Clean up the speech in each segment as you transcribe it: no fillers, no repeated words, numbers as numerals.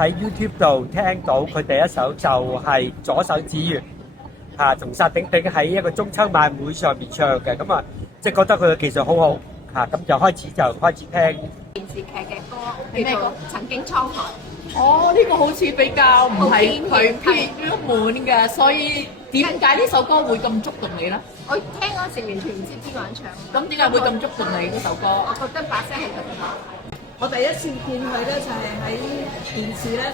喺 YouTube 度聽到佢第一首就係左手指月嚇，同沙丁丁喺一個中秋晚會上面唱嘅，咁啊即係覺得佢嘅技術好好嚇，咁就開始聽電視劇嘅歌，叫做《曾經滄海》。哦，呢個好似比較唔係佢偏門嘅，所以點解呢首歌會咁觸動你咧？我聽嗰時完全唔知邊個人唱。咁點解會咁觸動你呢首歌？我覺得把聲係特別好。我第一次見佢咧，就係喺電視咧，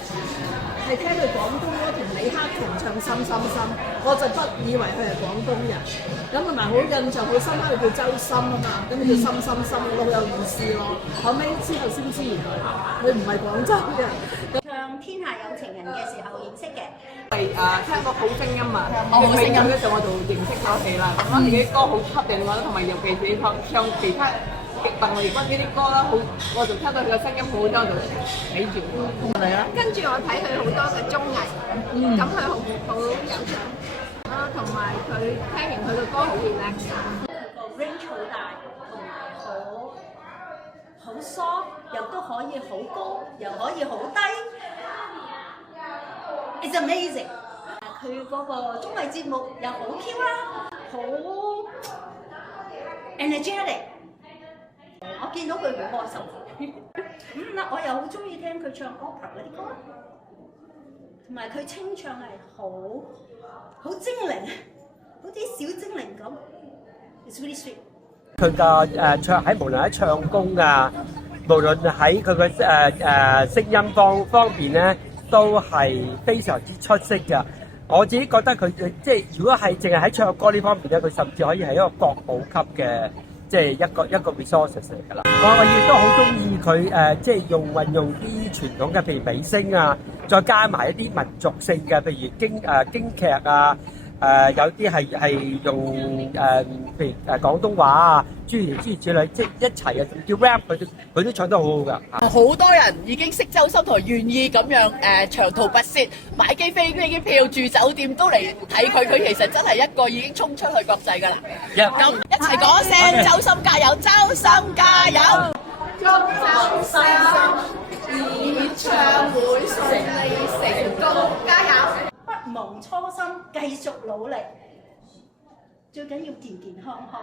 係聽佢廣東歌同李克勤唱《心心心》，我就不以為佢係廣東人。咁同埋好印象好深刻，佢叫周深啊嘛，咁佢叫心心心，我好有意思咯。後尾之後先知原來佢唔係廣州嘅。唱《天下有情人》嘅時候認識嘅，係聽過好聲音啊，好聲音嗰陣我就認識咗佢啦。咁嗰時啲歌好吸引我啦，同埋尤其是唱其他鄧麗君呢啲歌啦，好我就聽到佢嘅聲音好多，就睇住嚟啦。跟住我睇佢好多嘅綜藝，咁佢好有獎啊，同埋佢聽完佢嘅歌好 relax。個 range 好大，同埋好 soft， 又都可以好高，又可以好低。It's amazing！ 佢嗰個綜藝節目又好 Q 啦，好 energetic。我見到佢好開心。我又好中意聽佢唱 opera 嗰啲歌，同埋佢清唱係好精靈，好啲小精靈咁。It's really sweet。佢嘅唱喺無論喺唱功啊，無論喺佢嘅聲音方面咧，都係非常之出色嘅。我自己覺得佢即係如果係淨係喺唱歌呢方面咧，佢甚至可以係一個國寶級嘅。即係一個 resources 嚟㗎啦。我亦都好中意佢即係運用啲傳統嘅，譬如美聲啊，再加埋一啲民族性嘅，譬如京劇啊，有啲係用譬如廣東話啊，諸如此類，即係一齊啊，叫 rap 佢都唱得好好㗎。好多人已經識周深同願意咁樣長途跋涉買機飛機票住酒店都嚟睇佢，佢其實真係一個已經衝出去國際㗎啦。咁一齊講聲周深加油，周深加油！祝周深演唱會順利成功，加油！不忘初心，繼續努力，最緊要健健康康。